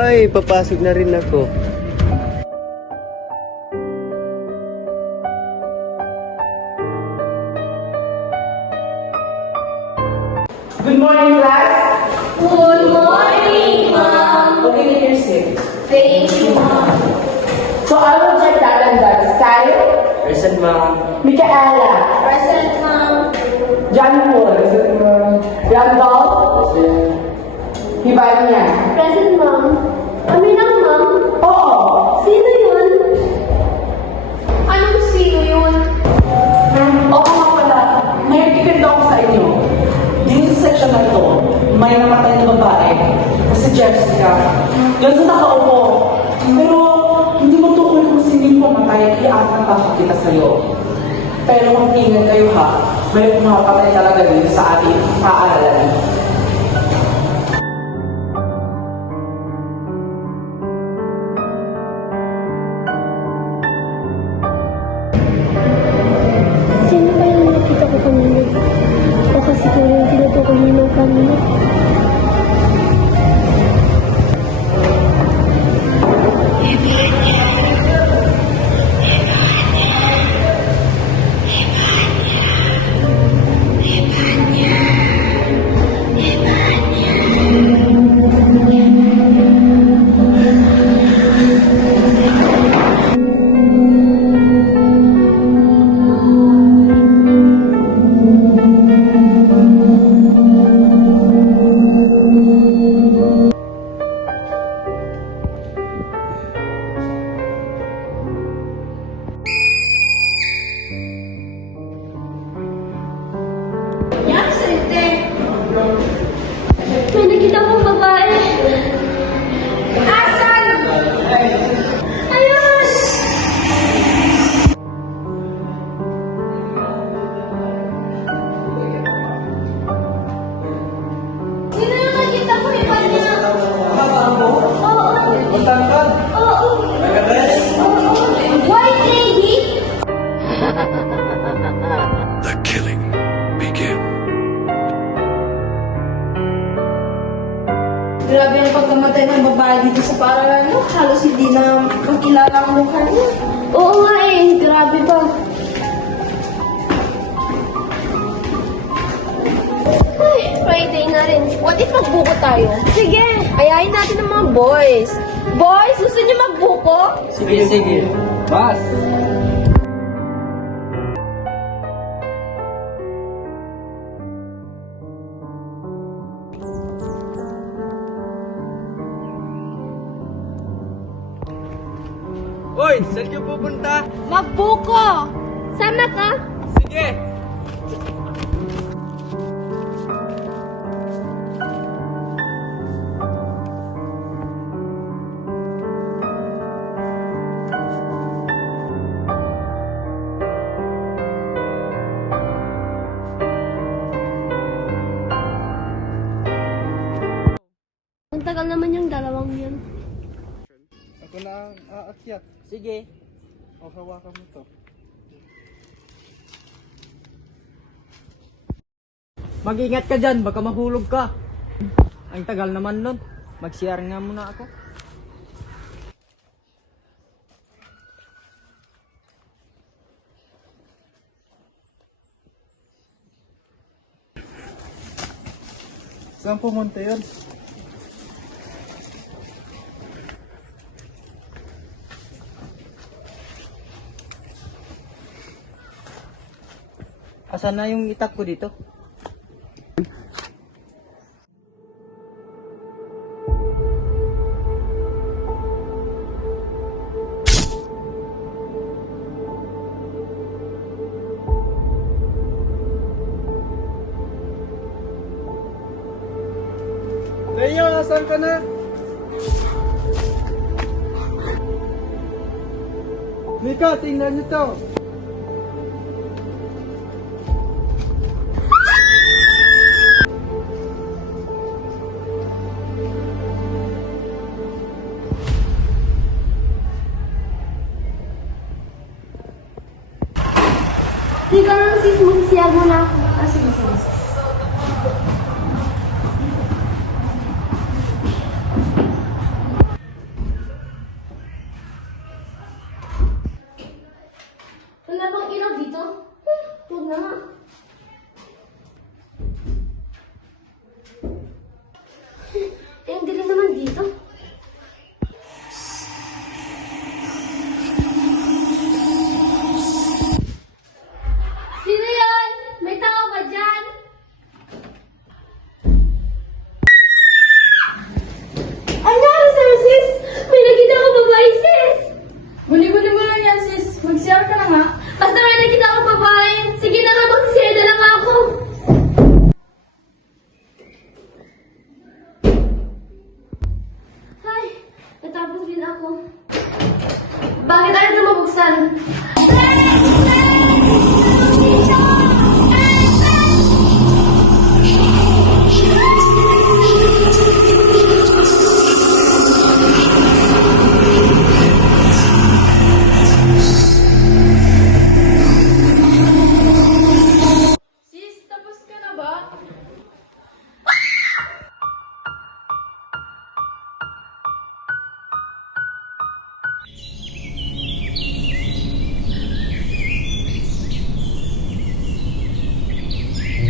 Ay, papasok na rin ako. Good morning, class. Good morning, Mom. Okay, you're safe. Thank you, Mom. So I will check the attendance. Kyle, Present, ma'am. Michaela, Present, Mom. John Paul, Randolph, Hibanya. Present, Mom. Kami lang, Mom. Oo. Sino yun? Anong sino yun? Oo nga pala, may ikikita ako sa inyo. Dito sa section na to, may namatay na babae na si Jessica. Yan sa nakaupo. Pero hindi mo tukoy kung sino yung pumatay, kaya ako napapakita sa'yo. Pero mag-ingat kayo ha, may pumapatay talaga dito sa ating paaralan. Sino ba yung nakita ko kanina? Baka siguro yung tinutukoy niyo ng kanina. Yan, salite. May nakita kong babae. Asan? Ayos! Sino yung nakita mo, Hibanya? Oo. Oo. Oo. White lady? The killing begins. Grabe ang pagkamatay ng babae dito sa paaralan mo. Halos hindi na makilala ang mukha niya. Oo nga eh, grabe ba? Ay, Friday na rin. What if magbuko tayo? Sige, ayayin natin ng mga boys. Boys, gusto niyo magbuko? Sige, sige. Bas! Hoy, saan kayo pupunta? Magbuko! Sama ka? Sige! Ang tagal naman yung dalawang yun. Ako na ang aakyat. Sige. O, hawakan mo to. Mag-ingat ka dyan, baka mahulog ka. Ang tagal naman nun. Mag-CR nga muna ako. Saan pumunta yun? Asan na yung itak ko dito? Leo, asan ka na? Mika, tingnan niyo to. Hindi ka lang sis, mag-CR mo na ako. Ah, sige, sige.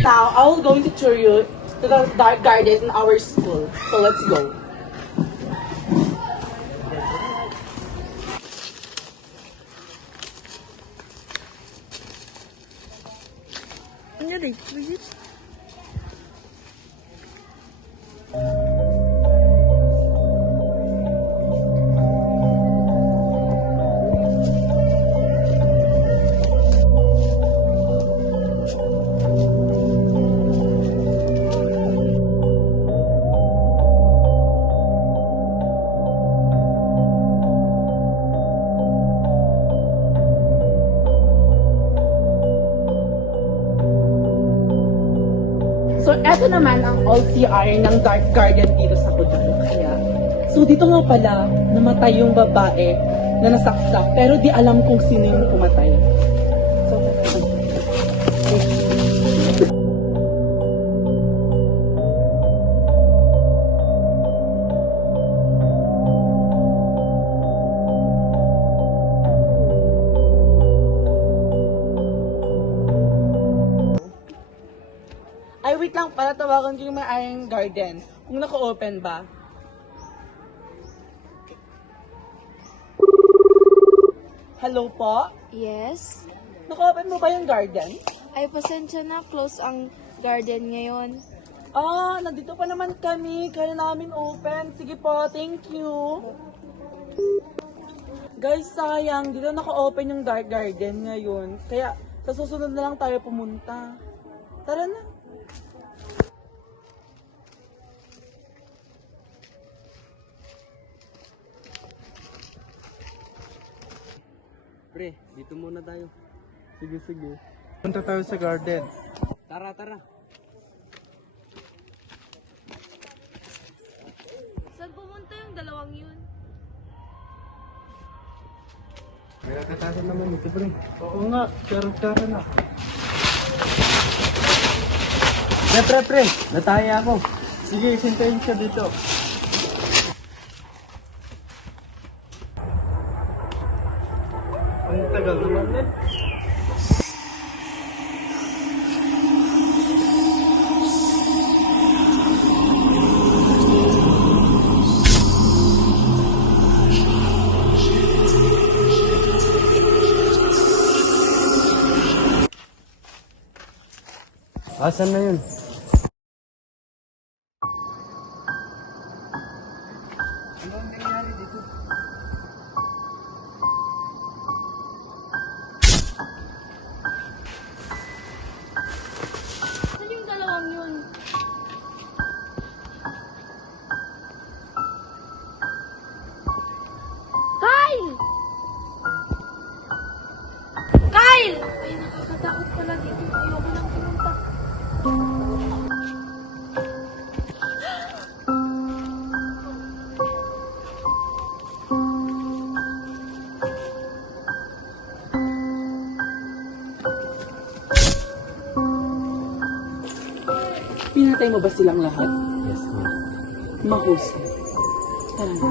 Now, I will going to tour you to the dark garden in our school. So let's go. So, eto naman ang old CR ng Dark Garden dito sa Kaya. So, dito nga pala, namatay yung babae na nasaksak, pero di alam kung sino yung pumatay. So, ay, wait lang, para tawagan ko yung may-ayang garden. Kung naka-open ba? Hello po? Yes? Naka-open mo ba yung garden? Ay, pasensya na. Close ang garden ngayon. Ah, nandito pa naman kami. Kaya namin open. Sige po, thank you. Guys, sayang. Dito naka-open yung dark garden ngayon. Kaya, sa susunod na lang tayo pumunta. Tara na. Pre, dito muna tayo. Sige, sige. Punta tayo sa garden. Tara, tara. Saan pumunta yung dalawang yun? May nakatasan naman ito, pre. Oo nga, tara na. Pre. Nataya ako. Sige, sintayin siya dito. Ang tagal naman yan. Asan na yun? Saan yung dalawang yun? Kyle! Kyle! Ay, nakakatakot pala dito. Ayoko nang pumunta. Pinatay mo ba silang lahat? Yes, ma'am. Mahusay. Tara na.